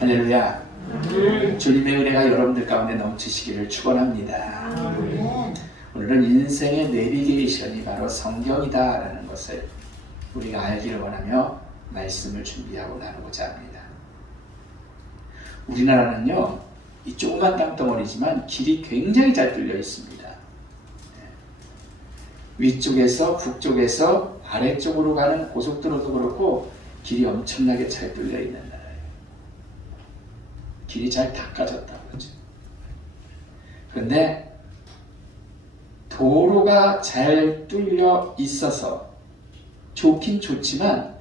할렐루야. 주님의 은혜가 여러분들 가운데 넘치시기를 축원합니다. 오늘은 인생의 내비게이션이 바로 성경이다라는 것을 우리가 알기를 원하며 말씀을 준비하고 나누고자 합니다. 우리나라는요, 이 조그만 땅덩어리지만 길이 굉장히 잘 뚫려 있습니다. 위쪽에서 북쪽에서 아래쪽으로 가는 고속도로도 그렇고 길이 엄청나게 잘 뚫려 있는 나라예요. 길이 잘 닦아졌다고 그러죠. 그런데 도로가 잘 뚫려 있어서 좋긴 좋지만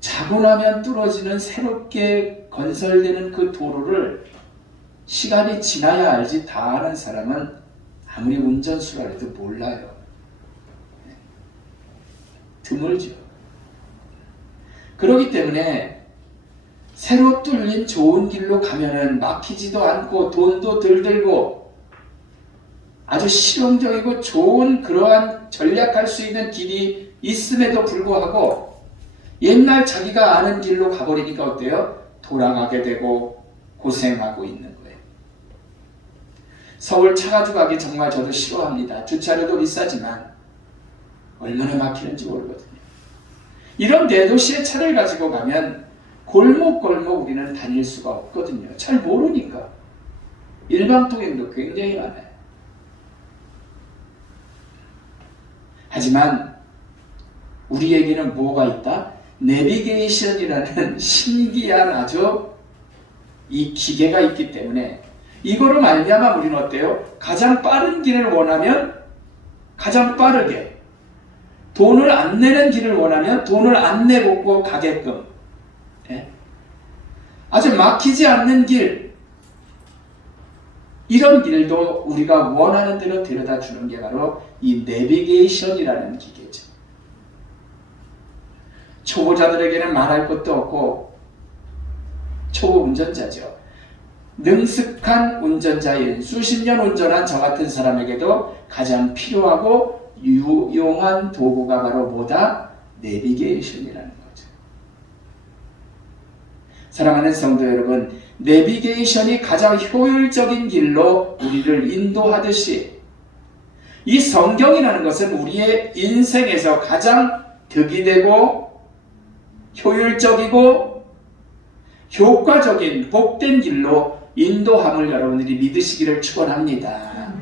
자고 나면 뚫어지는 새롭게 건설되는 그 도로를 시간이 지나야 알지 다 아는 사람은 아무리 운전수라 해도 몰라요. 드물죠. 그렇기 때문에 새로 뚫린 좋은 길로 가면은 막히지도 않고 돈도 덜 들고 아주 실용적이고 좋은 그러한 전략할 수 있는 길이 있음에도 불구하고 옛날 자기가 아는 길로 가버리니까 어때요? 돌아가게 되고 고생하고 있는 거예요. 서울 차 가지고 가기 정말 저도 싫어합니다. 주차료도 비싸지만 얼마나 막히는지 모르거든요. 이런 대도시의 차를 가지고 가면 골목골목 우리는 다닐 수가 없거든요. 잘 모르니까. 일방통행도 굉장히 많아요. 하지만 우리에게는 뭐가 있다? 내비게이션이라는 신기한 아주 이 기계가 있기 때문에 이거로 말미암아 우리는 어때요? 가장 빠른 길을 원하면 가장 빠르게, 돈을 안 내는 길을 원하면 돈을 안 내고 가게끔, 아주 막히지 않는 길, 이런 길도 우리가 원하는 대로 데려다 주는 게 바로 이 내비게이션이라는 기계죠. 초보자들에게는 말할 것도 없고 초보 운전자죠. 능숙한 운전자인 수십 년 운전한 저 같은 사람에게도 가장 필요하고 유용한 도구가 바로 뭐다? 내비게이션이라는 거죠. 사랑하는 성도 여러분, 내비게이션이 가장 효율적인 길로 우리를 인도하듯이 이 성경이라는 것은 우리의 인생에서 가장 득이 되고 효율적이고 효과적인 복된 길로 인도함을 여러분들이 믿으시기를 축원합니다.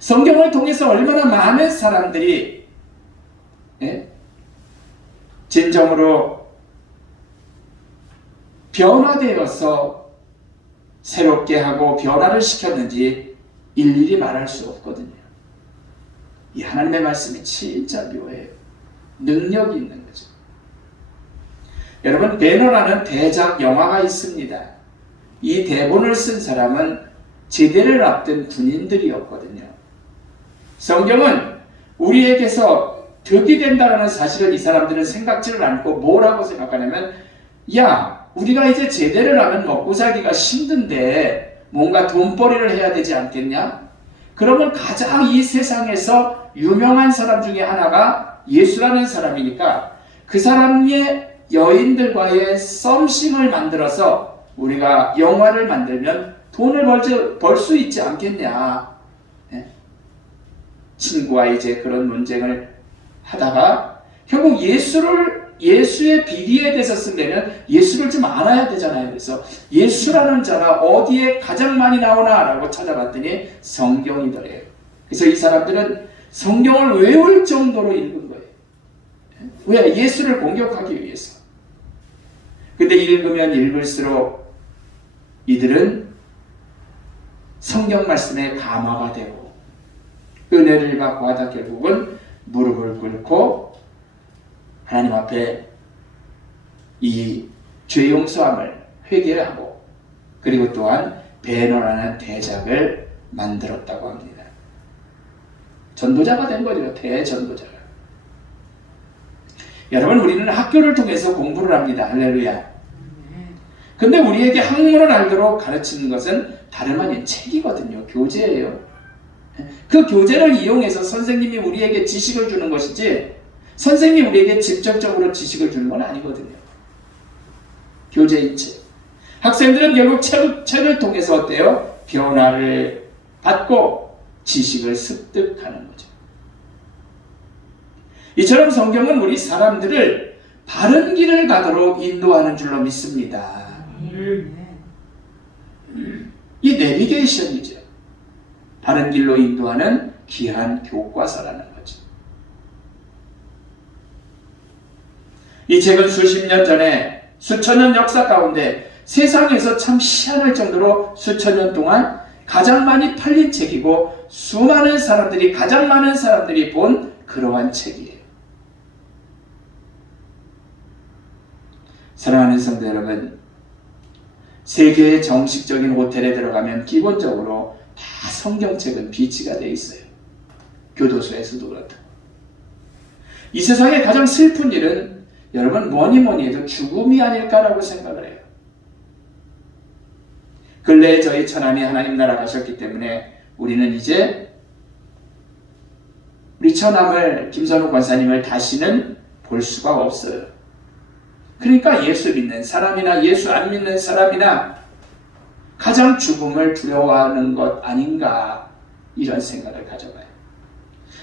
성경을 통해서 얼마나 많은 사람들이 진정으로 변화되어서 새롭게 하고 변화를 시켰는지 일일이 말할 수 없거든요. 이 하나님의 말씀이 진짜 묘해요. 능력이 있는 거죠. 여러분, 배너라는 대작 영화가 있습니다. 이 대본을 쓴 사람은 제대를 앞둔 군인들이었거든요. 성경은 우리에게서 득이 된다는 사실을 이 사람들은 생각지를 않고 뭐라고 생각하냐면, 야, 우리가 이제 제대를 하면 먹고 살기가 힘든데 뭔가 돈벌이를 해야 되지 않겠냐? 그러면 가장 이 세상에서 유명한 사람 중에 하나가 예수라는 사람이니까 그 사람의 여인들과의 썸씽을 만들어서 우리가 영화를 만들면 돈을 벌 수 있지 않겠냐. 친구와 이제 그런 논쟁을 하다가 결국 예수의 비리에 대해서 쓰려면 예수를 좀 알아야 되잖아요. 그래서 예수라는 자가 어디에 가장 많이 나오나 라고 찾아봤더니 성경이더래요. 그래서 이 사람들은 성경을 외울 정도로 읽은 거예요. 왜? 예수를 공격하기 위해서. 근데 읽으면 읽을수록 이들은 성경 말씀에 감화가 되고 은혜를 받고 하다 결국은 무릎을 꿇고 하나님 앞에 이 죄 용서함을 회개하고 그리고 또한 배너라는 대작을 만들었다고 합니다. 전도자가 된 거죠. 대전도자가. 여러분, 우리는 학교를 통해서 공부를 합니다. 할렐루야. 근데 우리에게 학문을 알도록 가르치는 것은 다름 아닌 책이거든요. 교재예요. 그 교재를 이용해서 선생님이 우리에게 지식을 주는 것이지 선생님이 우리에게 직접적으로 지식을 주는 건 아니거든요. 교재인 책. 학생들은 결국 책을 통해서 어때요? 변화를 받고 지식을 습득하는 거죠. 이처럼 성경은 우리 사람들을 바른 길을 가도록 인도하는 줄로 믿습니다. 이 내비게이션이죠. 바른 길로 인도하는 귀한 교과서라는 거죠. 이 책은 수십 년 전에 수천 년 역사 가운데 세상에서 참 희한할 정도로 수천 년 동안 가장 많이 팔린 책이고 가장 많은 사람들이 본 그러한 책이에요. 사랑하는 성도 여러분, 세계의 정식적인 호텔에 들어가면 기본적으로 다 성경책은 비치가 되어 있어요. 교도소에서도 그렇다. 이 세상의 가장 슬픈 일은 여러분 뭐니 해도 죽음이 아닐까라고 생각을 해요. 근래에 저희 처남이 하나님 나라 가셨기 때문에 우리는 이제 우리 처남을 김선우 권사님을 다시는 볼 수가 없어요. 그러니까 예수 믿는 사람이나 예수 안 믿는 사람이나 가장 죽음을 두려워하는 것 아닌가 이런 생각을 가져봐요.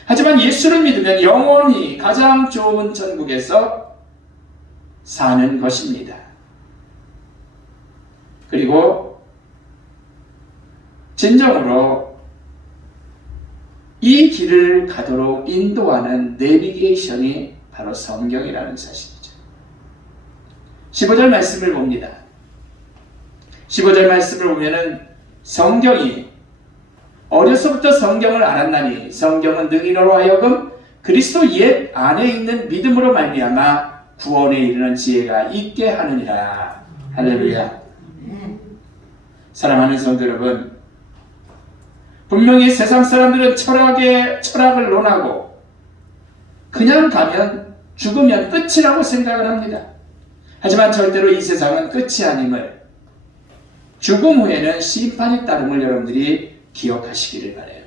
하지만 예수를 믿으면 영원히 가장 좋은 천국에서 사는 것입니다. 그리고 진정으로 이 길을 가도록 인도하는 내비게이션이 바로 성경이라는 사실이죠. 15절 말씀을 봅니다. 15절 말씀을 보면은 성경이 어려서부터 성경을 알았나니 성경은 능인으로 하여금 그리스도 옛 안에 있는 믿음으로 말미암아 구원에 이르는 지혜가 있게 하느니라. 할렐루야. 사랑하는 성도 여러분, 분명히 세상 사람들은 철학을 논하고 그냥 가면 죽으면 끝이라고 생각을 합니다. 하지만 절대로 이 세상은 끝이 아님을, 죽음 후에는 심판이 따름을 여러분들이 기억하시기를 바라요.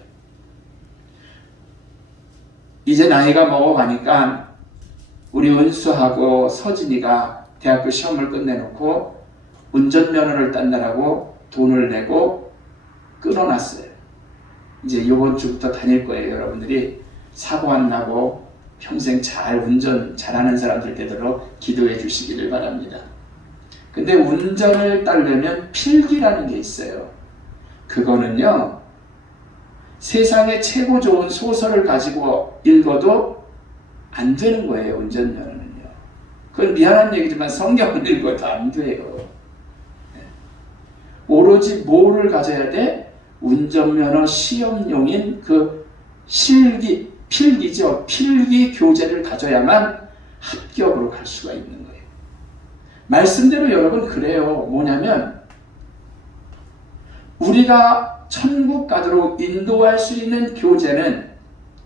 이제 나이가 먹어가니까 우리 은수하고 서진이가 대학교 시험을 끝내놓고 운전면허를 딴다라고 돈을 내고 끊어놨어요. 이제 이번 주부터 다닐 거예요. 여러분들이 사고 안 나고 평생 잘 운전 잘하는 사람들 되도록 기도해 주시기를 바랍니다. 근데 운전을 따려면 필기라는 게 있어요. 그거는요, 세상에 최고 좋은 소설을 가지고 읽어도 안 되는 거예요. 운전면허는요. 그건 미안한 얘기지만 성경을 읽어도 안 돼요. 오로지 뭐를 가져야 돼? 운전면허 시험용인 그 필기죠. 필기 교재를 가져야만 합격으로 갈 수가 있는 거예요. 말씀대로 여러분 그래요. 뭐냐면 우리가 천국 가도록 인도할 수 있는 교재는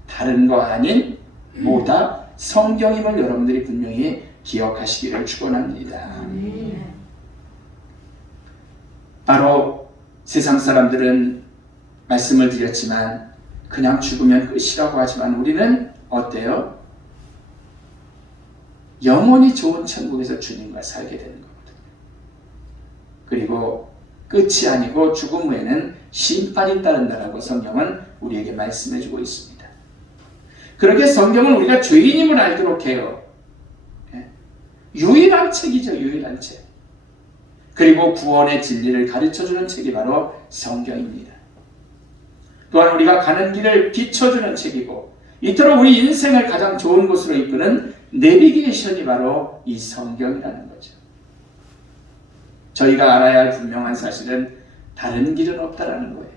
다른 거 아닌 뭐다? 성경임을 여러분들이 분명히 기억하시기를 축원합니다. 바로 세상 사람들은 말씀을 드렸지만 그냥 죽으면 끝이라고 하지만 우리는 어때요? 영원히 좋은 천국에서 주님과 살게 되는 거거든요. 그리고 끝이 아니고 죽음 후에는 심판이 따른다라고 성경은 우리에게 말씀해주고 있습니다. 그러게 성경은 우리가 죄인임을 알도록 해요. 유일한 책이죠. 유일한 책. 그리고 구원의 진리를 가르쳐주는 책이 바로 성경입니다. 또한 우리가 가는 길을 비춰주는 책이고 이토록 우리 인생을 가장 좋은 곳으로 이끄는 내비게이션이 바로 이 성경이라는 거죠. 저희가 알아야 할 분명한 사실은 다른 길은 없다라는 거예요.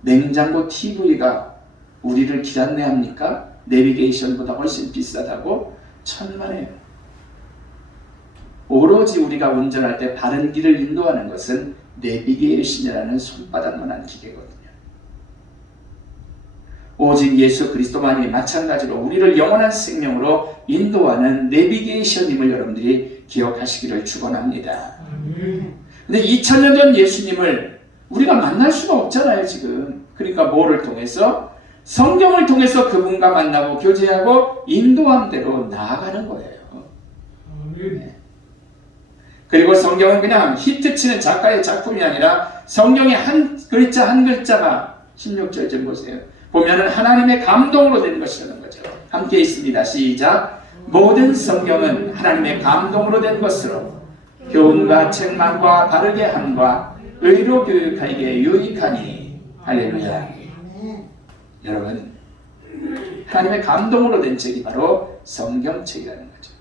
냉장고 TV가 우리를 길 안내합니까? 내비게이션보다 훨씬 비싸다고? 천만에요. 오로지 우리가 운전할 때 바른 길을 인도하는 것은 내비게이션이라는 손바닥만한 기계거든요. 오직 예수 그리스도만이 마찬가지로 우리를 영원한 생명으로 인도하는 내비게이션임을 여러분들이 기억하시기를 축원합니다. 근데 2000년 전 예수님을 우리가 만날 수가 없잖아요, 지금. 그러니까 뭐를 통해서? 성경을 통해서 그분과 만나고 교제하고 인도함대로 나아가는 거예요. 네. 그리고 성경은 그냥 히트치는 작가의 작품이 아니라 성경의 한 글자 한 글자가 16절 좀 보세요. 보면은 하나님의 감동으로 된 것이라는 거죠. 함께 있습니다. 시작. 모든 성경은 하나님의 감동으로 된 것으로 교훈과 책망과 바르게 함과 의로 교육하기에 유익하니. 할렐루야. 여러분, 하나님의 감동으로 된 책이 바로 성경책이라는 거죠.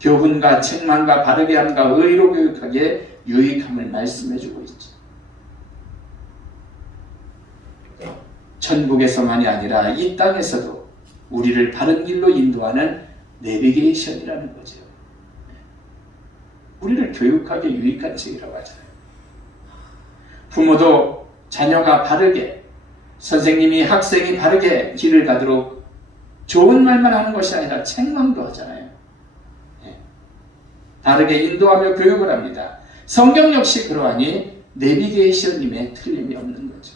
교훈과 책망과 바르게 함과 의로 교육하기에 유익함을 말씀해주고 있죠. 천국에서만이 아니라 이 땅에서도 우리를 바른 길로 인도하는 내비게이션이라는 거죠. 우리를 교육하기에 유익한 책이라고 하잖아요. 부모도 자녀가 바르게, 선생님이 학생이 바르게 길을 가도록 좋은 말만 하는 것이 아니라 책망도 하잖아요. 바르게 인도하며 교육을 합니다. 성경 역시 그러하니 내비게이션임에 틀림이 없는 거죠.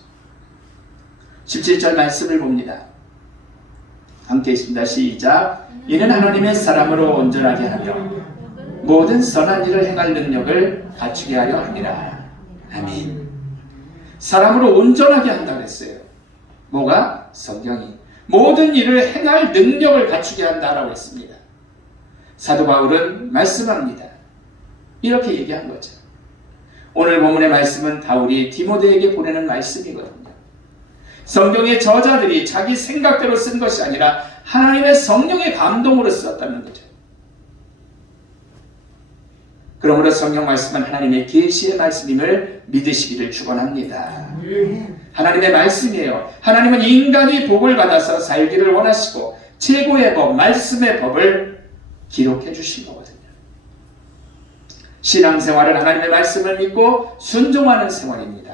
17절 말씀을 봅니다. 함께 있습니다. 시작. 이는 하나님의 사람으로 온전하게 하며 모든 선한 일을 행할 능력을 갖추게 하려 함이라. 아멘. 사람으로 온전하게 한다고 했어요. 뭐가? 성경이. 모든 일을 행할 능력을 갖추게 한다라고 했습니다. 사도 바울은 말씀합니다. 이렇게 얘기한 거죠. 오늘 본문의 말씀은 바울이 디모데에게 보내는 말씀이거든요. 성경의 저자들이 자기 생각대로 쓴 것이 아니라 하나님의 성령의 감동으로 썼다는 거죠. 그러므로 성경 말씀은 하나님의 계시의 말씀임을 믿으시기를 축원합니다. 하나님의 말씀이에요. 하나님은 인간이 복을 받아서 살기를 원하시고 최고의 법, 말씀의 법을 기록해 주신 거거든요. 신앙생활은 하나님의 말씀을 믿고 순종하는 생활입니다.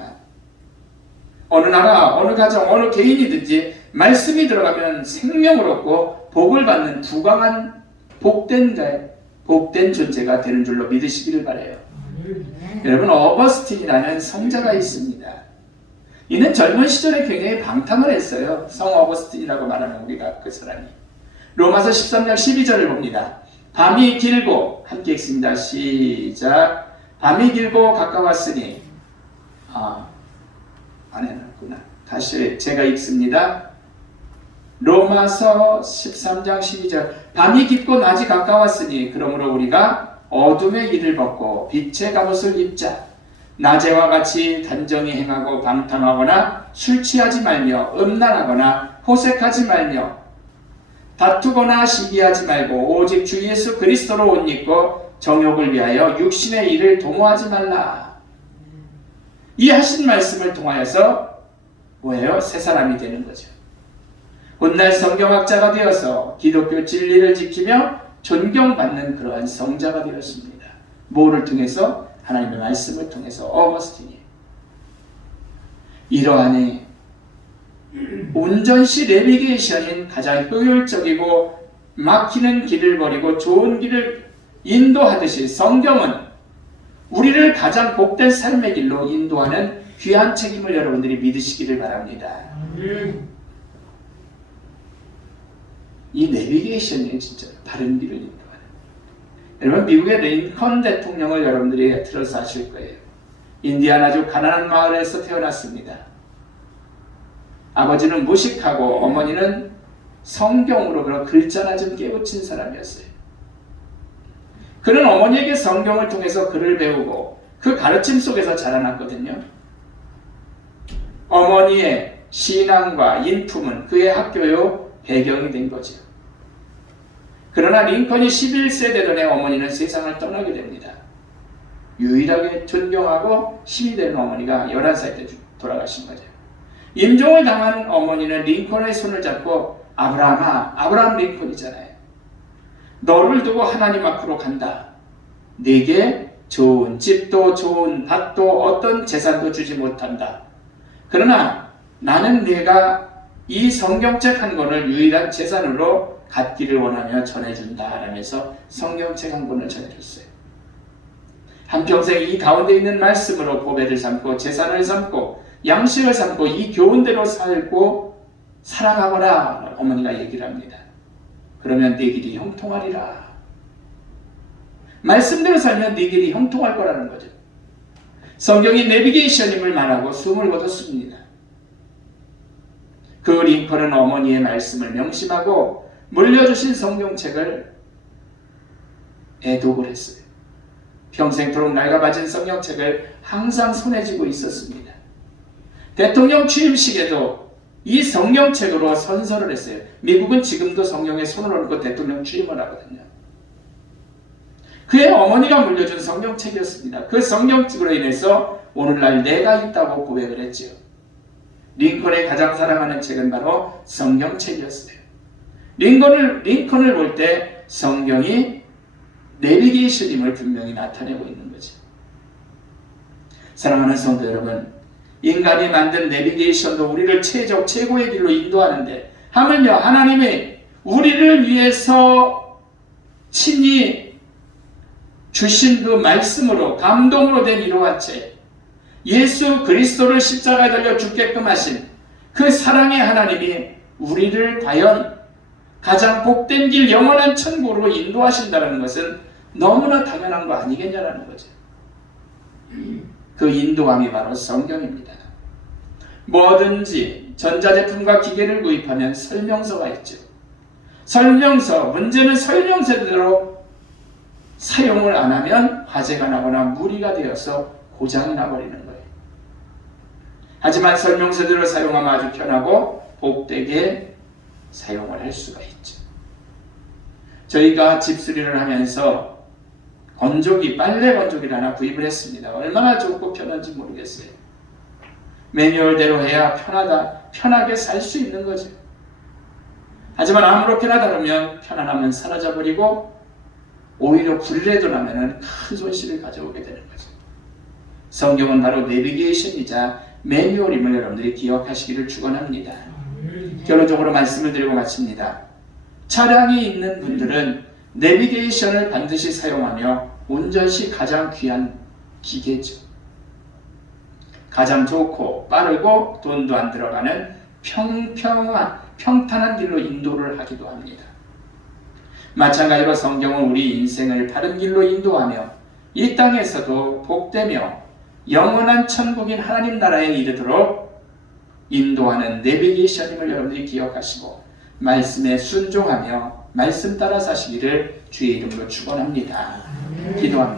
어느 나라, 어느 가정, 어느 개인이든지 말씀이 들어가면 생명을 얻고 복을 받는 부강한 복된 존재가 되는 줄로 믿으시기를 바라요. 여러분, 어거스틴이라는 성자가 있습니다. 이는 젊은 시절에 굉장히 방탕을 했어요. 성 어거스틴이라고 말하는 우리가 그 사람이. 로마서 13장 12절을 봅니다. 밤이 길고, 함께 읽습니다. 시작. 밤이 길고 가까웠으니, 안 해놨구나. 다시 제가 읽습니다. 로마서 13장 12절. 밤이 깊고 낮이 가까웠으니 그러므로 우리가 어둠의 일을 벗고 빛의 갑옷을 입자. 낮에와 같이 단정히 행하고 방탕하거나 술 취하지 말며 음란하거나 호색하지 말며 다투거나 시기하지 말고 오직 주 예수 그리스도로 옷 입고 정욕을 위하여 육신의 일을 도모하지 말라. 이 하신 말씀을 통하여서 뭐예요? 새 사람이 되는 거죠. 훗날 성경학자가 되어서 기독교 진리를 지키며 존경받는 그러한 성자가 되었습니다. 뭐를 통해서? 하나님의 말씀을 통해서. 어거스틴이 이러한 운전시 내비게이션인 가장 효율적이고 막히는 길을 버리고 좋은 길을 인도하듯이 성경은 우리를 가장 복된 삶의 길로 인도하는 귀한 책임을 여러분들이 믿으시기를 바랍니다. 이 내비게이션이 진짜 다른 길을 인도하는. 여러분, 미국의 링컨 대통령을 여러분들이 들어서 아실 거예요. 인디아나주 가난한 마을에서 태어났습니다. 아버지는 무식하고 어머니는 성경으로 그런 글자나 좀 깨우친 사람이었어요. 그는 어머니에게 성경을 통해서 글을 배우고 그 가르침 속에서 자라났거든요. 어머니의 신앙과 인품은 그의 학교요 배경이 된 거죠. 그러나 링컨이 11세 되던 해 어머니는 세상을 떠나게 됩니다. 유일하게 존경하고 힘이 되는 어머니가 11살 때 돌아가신 거죠. 임종을 당한 어머니는 링컨의 손을 잡고 아브라함 링컨이잖아요. 너를 두고 하나님 앞으로 간다. 네게 좋은 집도 좋은 밭도 어떤 재산도 주지 못한다. 그러나 나는 네가 이 성경책 한 권을 유일한 재산으로 갖기를 원하며 전해준다 라면서 성경책 한 권을 전해줬어요. 한평생 이 가운데 있는 말씀으로 보배를 삼고 재산을 삼고 양식을 삼고 이 교훈대로 살고 사랑하거라 어머니가 얘기를 합니다. 그러면 내 길이 형통하리라. 말씀대로 살면 네 길이 형통할 거라는 거죠. 성경이 내비게이션임을 말하고 숨을 거뒀습니다. 그 링컨은 어머니의 말씀을 명심하고 물려주신 성경책을 애독을 했어요. 평생토록 낡아봐진 성경책을 항상 손에 쥐고 있었습니다. 대통령 취임식에도 이 성경책으로 선서를 했어요. 미국은 지금도 성경에 손을 얹고 대통령 취임을 하거든요. 그의 어머니가 물려준 성경책이었습니다. 그 성경책으로 인해서 오늘날 내가 있다고 고백을 했지요. 링컨의 가장 사랑하는 책은 바로 성경책이었어요. 링컨을 볼 때 성경이 내비게이션임을 분명히 나타내고 있는 거죠. 사랑하는 성도 여러분, 인간이 만든 내비게이션도 우리를 최고의 길로 인도하는데, 하물며 하나님이 우리를 위해서 친히 주신 그 말씀으로 감동으로 된 이러한 책, 예수 그리스도를 십자가에 달려 죽게끔 하신 그 사랑의 하나님이 우리를 과연 가장 복된 길, 영원한 천국으로 인도하신다는 것은 너무나 당연한 거 아니겠냐라는 거죠. 그 인도함이 바로 성경입니다. 뭐든지 전자제품과 기계를 구입하면 설명서가 있죠. 문제는 설명서대로 사용을 안 하면 화재가 나거나 무리가 되어서 고장이 나버리는 거예요. 하지만 설명서대로 사용하면 아주 편하고 복되게 사용을 할 수가 있죠. 저희가 집수리를 하면서 빨래 건조기를 하나 구입을 했습니다. 얼마나 좋고 편한지 모르겠어요. 매뉴얼대로 해야 편하게 살 수 있는 거죠. 하지만 아무렇게나 다루면 편안함은 사라져버리고 오히려 불이라도 나면 큰 손실을 가져오게 되는 거죠. 성경은 바로 내비게이션이자 매뉴얼임을 여러분들이 기억하시기를 축원합니다. 결론적으로 말씀을 드리고 마칩니다. 차량이 있는 분들은 내비게이션을 반드시 사용하며 운전 시 가장 귀한 기계죠. 가장 좋고 빠르고 돈도 안 들어가는 평탄한 길로 인도를 하기도 합니다. 마찬가지로 성경은 우리 인생을 바른 길로 인도하며 이 땅에서도 복되며 영원한 천국인 하나님 나라에 이르도록 인도하는 내비게이션임을 여러분들이 기억하시고 말씀에 순종하며 말씀 따라 사시기를 주의 이름으로 축원합니다. 기도합니다.